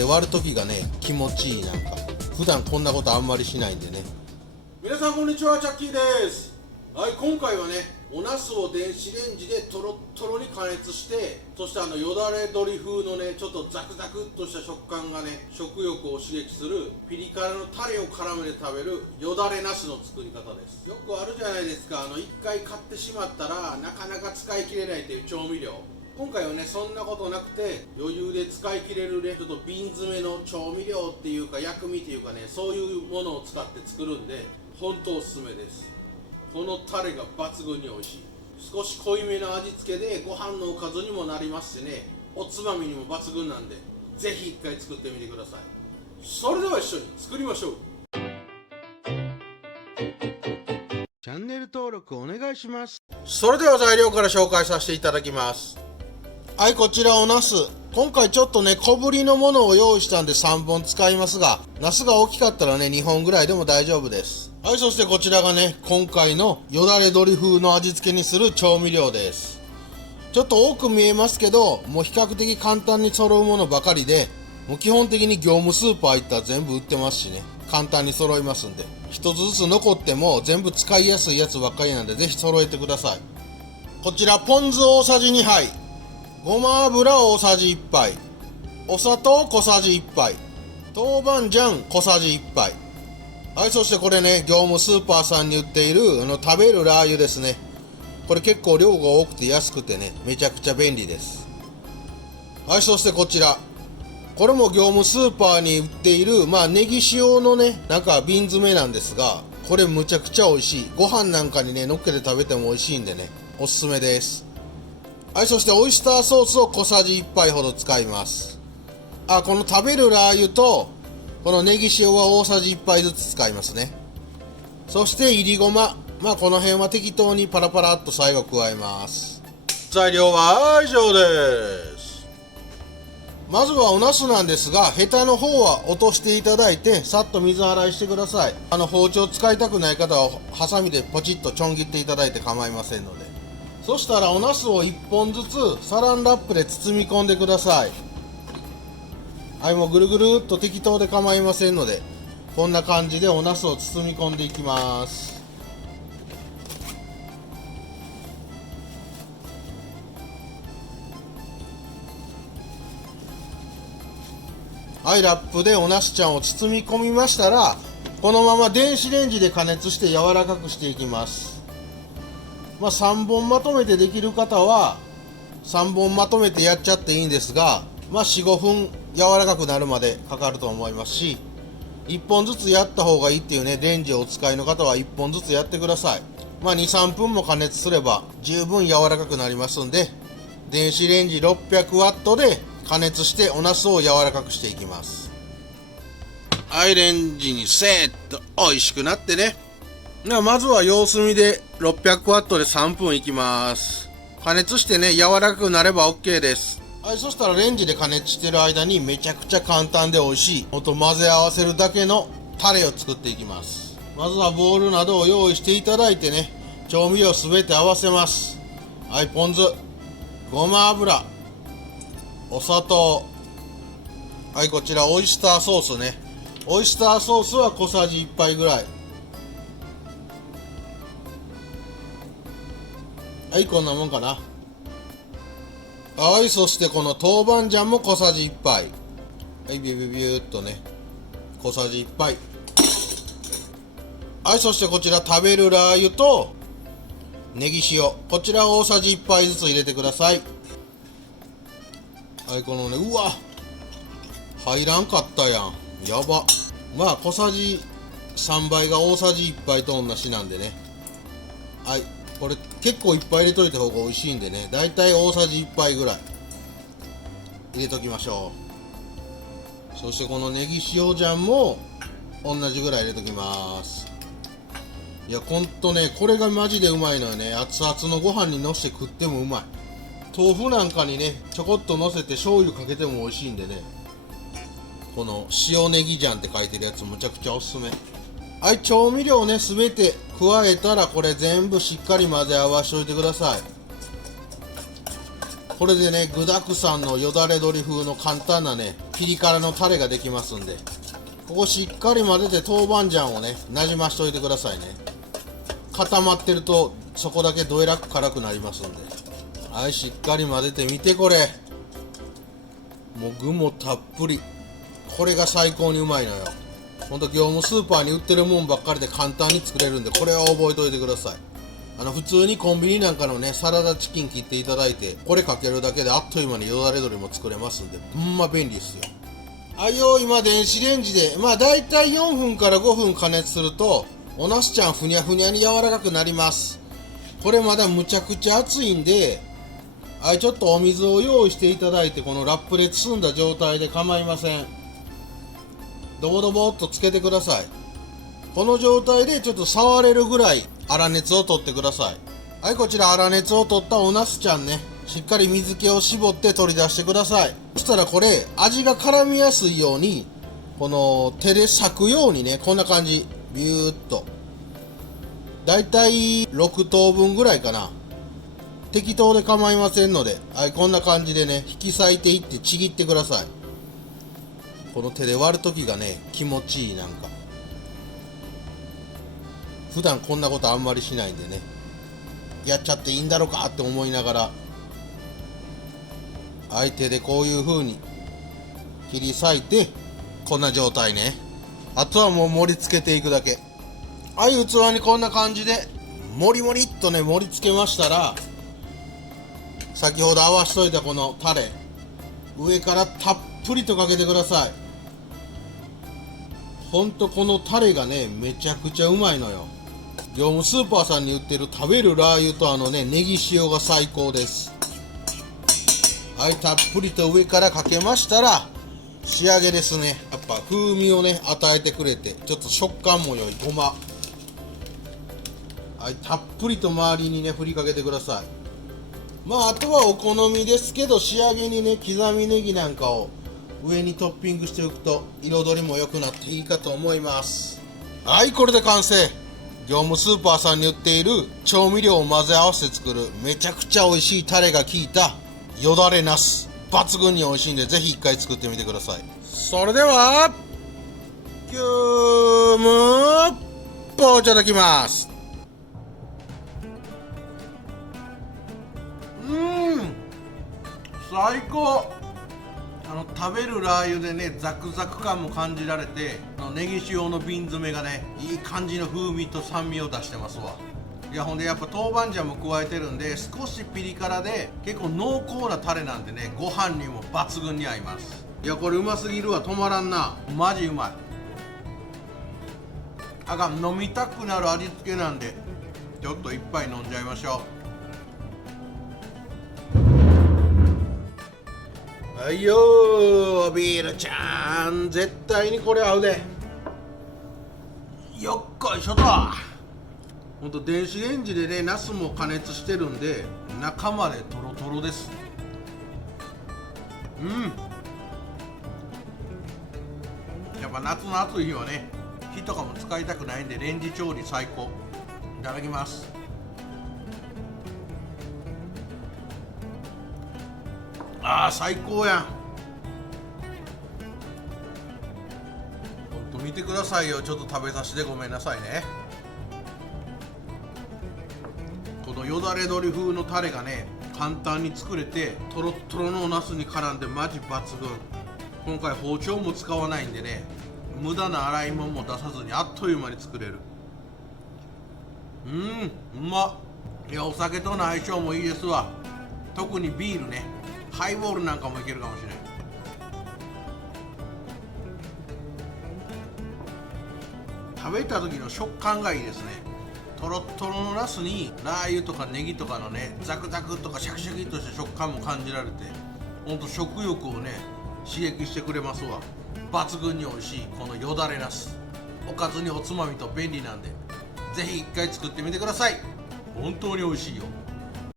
で割るときがね気持ちいい。なんか普段こんなことあんまりしないんでね。皆さんこんにちは、チャッキーです。はい、今回はねおナスを電子レンジでトロットロに加熱して、そしてよだれ鶏風のねちょっとザクザクっとした食感がね食欲を刺激するピリ辛のタレを絡めて食べるよだれナスの作り方です。よくあるじゃないですか、一回買ってしまったらなかなか使い切れないという調味料。今回はねそんなことなくて余裕で使い切れるねちょっと瓶詰めの調味料っていうか薬味っていうかね、そういうものを使って作るんで本当おすすめです。このタレが抜群に美味しい。少し濃いめの味付けでご飯のおかずにもなりますしね、おつまみにも抜群なんでぜひ一回作ってみてください。それでは一緒に作りましょう。チャンネル登録お願いします。それでは材料から紹介させていただきます。はい、こちらおナス。今回ちょっとね小ぶりのものを用意したんで3本使いますが、ナスが大きかったらね2本ぐらいでも大丈夫です。はい、そしてこちらがね今回のよだれ鶏風の味付けにする調味料です。ちょっと多く見えますけど、もう比較的簡単に揃うものばかりで、もう基本的に業務スーパー行ったら全部売ってますしね、簡単に揃いますんで、一つずつ残っても全部使いやすいやつばっかりなんでぜひ揃えてください。こちらポン酢大さじ2杯、ごま油大さじ1杯、お砂糖小さじ1杯、豆板醤小さじ1杯。はい、そしてこれね業務スーパーさんに売っている食べるラー油ですね。これ結構量が多くて安くてねめちゃくちゃ便利です。はい、そしてこちら、これも業務スーパーに売っているネギ塩のねなんか瓶詰めなんですが、これむちゃくちゃ美味しい。ご飯なんかにね乗っけて食べても美味しいんでねおすすめです。はい、そしてオイスターソースを小さじ1杯ほど使います。この食べるラー油とこのネギ塩は大さじ1杯ずつ使いますね。そしていりごま、この辺は適当にパラパラっと最後加えます。材料は以上です。まずはおナスなんですが、ヘタの方は落としていただいてさっと水洗いしてください。包丁使いたくない方はハサミでポチッとちょん切っていただいて構いませんので。そしたらおナスを1本ずつサランラップで包み込んでください。はい、もうぐるぐるっと適当で構いませんので、こんな感じでおナスを包み込んでいきます。はい、ラップでおナスちゃんを包み込みましたら、このまま電子レンジで加熱して柔らかくしていきます。3本まとめてできる方は3本まとめてやっちゃっていいんですが、4、5分柔らかくなるまでかかると思いますし、1本ずつやった方がいいっていうねレンジをお使いの方は1本ずつやってください。2、3分も加熱すれば十分柔らかくなりますんで、電子レンジ600ワットで加熱しておナスを柔らかくしていきます。はい、レンジにセット美味しくなってね。まずは様子見で600ワットで3分いきます。加熱してね柔らかくなれば OK です。はい、そしたらレンジで加熱してる間にめちゃくちゃ簡単で美味しい混ぜ合わせるだけのタレを作っていきます。まずはボウルなどを用意していただいてね、調味料すべて合わせます。はい、ポン酢、ごま油、お砂糖、はい、こちらオイスターソースね。オイスターソースは小さじ1杯ぐらい。はい、こんなもんかな。はい、そしてこの豆板醤も小さじ1杯。はい、ビュビュビューっとね小さじ1杯。はい、そしてこちら食べるラー油とネギ塩、こちら大さじ1杯ずつ入れてください。はい、このね、うわ入らんかったやん、やば。小さじ3倍が大さじ1杯と同じなんでね。はい、これ結構いっぱい入れといた方が美味しいんでね、だいたい大さじ1杯ぐらい入れときましょう。そしてこのネギ塩醤も同じぐらい入れときます。いやほんとねこれがマジでうまいのよね。熱々のご飯にのせて食ってもうまい。豆腐なんかにねちょこっとのせて醤油かけても美味しいんでね、この塩ネギ醤って書いてるやつむちゃくちゃおすすめ。はい、調味料ねすべて加えたらこれ全部しっかり混ぜ合わしておいてください。これでね具沢山のよだれ鶏風の簡単なねピリ辛のタレができますんで、ここしっかり混ぜて豆板醤をねなじましといてくださいね。固まってるとそこだけどえらく辛くなりますんで、はい、しっかり混ぜてみて。これもう具もたっぷり、これが最高にうまいのよ。ほんと業務スーパーに売ってるもんばっかりで簡単に作れるんで、これは覚えておいてください。普通にコンビニなんかのねサラダチキン切っていただいて、これかけるだけであっという間によだれ鶏も作れますんで、ほんま便利ですよ。はいよ、今電子レンジでだいたい4分から5分加熱するとおなすちゃんふにゃふにゃに柔らかくなります。これまだむちゃくちゃ熱いんで、はい、ちょっとお水を用意していただいて、このラップで包んだ状態で構いません。ドボドボっとつけてください。この状態でちょっと触れるぐらい粗熱を取ってください。はい、こちら粗熱を取ったおなすちゃんね、しっかり水気を絞って取り出してください。そしたらこれ味が絡みやすいように、この手で裂くようにね、こんな感じ、ビューっとだいたい6等分ぐらいかな、適当で構いませんので、はい、こんな感じでね引き裂いていってちぎってください。この手で割るときがね気持ちいい。なんか普段こんなことあんまりしないんでね、やっちゃっていいんだろうかって思いながら、相手でこういう風に切り裂いて、こんな状態ね。あとはもう盛り付けていくだけ。はい、器にこんな感じでもりもりっとね盛り付けましたら、先ほど合わしといたこのタレ上からたっぷりとかけてください。ほんとこのタレがねめちゃくちゃうまいのよ。業務スーパーさんに売ってる食べるラー油とネギ塩が最高です。はい、たっぷりと上からかけましたら仕上げですね。やっぱ風味をね与えてくれて、ちょっと食感も良いごま、はい、たっぷりと周りにね振りかけてください。あとはお好みですけど、仕上げにね刻みネギなんかを上にトッピングしておくと彩りも良くなっていいかと思います。はい、これで完成。業務スーパーさんに売っている調味料を混ぜ合わせて作るめちゃくちゃ美味しいタレが効いたよだれナス、抜群に美味しいんでぜひ一回作ってみてください。それでは今日もポーいただきます。最高。食べるラー油でねザクザク感も感じられて、ネギ塩の瓶詰めがねいい感じの風味と酸味を出してますわ。いや、ほんでやっぱ豆板醤も加えてるんで少しピリ辛で結構濃厚なタレなんでね、ご飯にも抜群に合います。いや、これうますぎるわ、止まらんな、マジうまい。あかん、飲みたくなる味付けなんでちょっと一杯飲んじゃいましょう。はいよー、ビールちゃん、絶対にこれ合うで。よっこいしょと。ほんと電子レンジでねナスも加熱してるんで中までトロトロです。やっぱ夏の暑い日はね火とかも使いたくないんでレンジ調理最高。いただきます。最高やん。ほんと見てくださいよ。ちょっと食べさせてごめんなさいね。このよだれ鶏風のタレがね簡単に作れて、トロットロのおナスに絡んでマジ抜群。今回包丁も使わないんでね、無駄な洗い物も出さずにあっという間に作れる。うまっ。いや、お酒との相性もいいですわ。特にビールね、ハイボールなんかもいけるかもしれない。食べた時の食感がいいですね。トロットロのナスにラー油とかネギとかのねザクザクとかシャキシャキっとした食感も感じられて、ほんと食欲をね刺激してくれますわ。抜群に美味しいこのよだれナス、おかずにおつまみと便利なんでぜひ一回作ってみてください。本当に美味しいよ。